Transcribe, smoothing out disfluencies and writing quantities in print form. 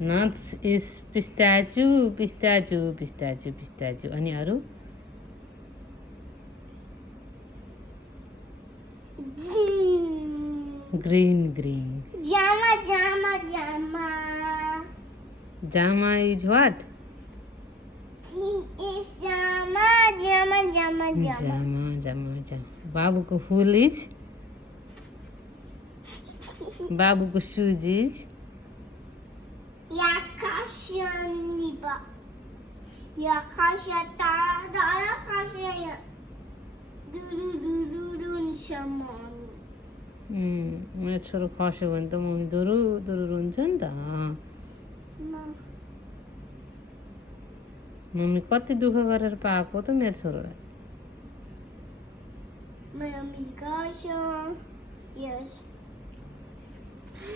Nuts is pistachio. Ani aru? Green. Jama. Jama is what? Is jama. Jama. Babu ko fool is? Babu ko shoes is? Yakashaniba. Yakashata. Yakashaya. Dun saman. मेरो छोरो खस्यो भने त mummy दोहोरो रुन्छ नि त mummy कति दुःख गरेर पाएको त मेरो छोरोलाई Mommy gosh, yes.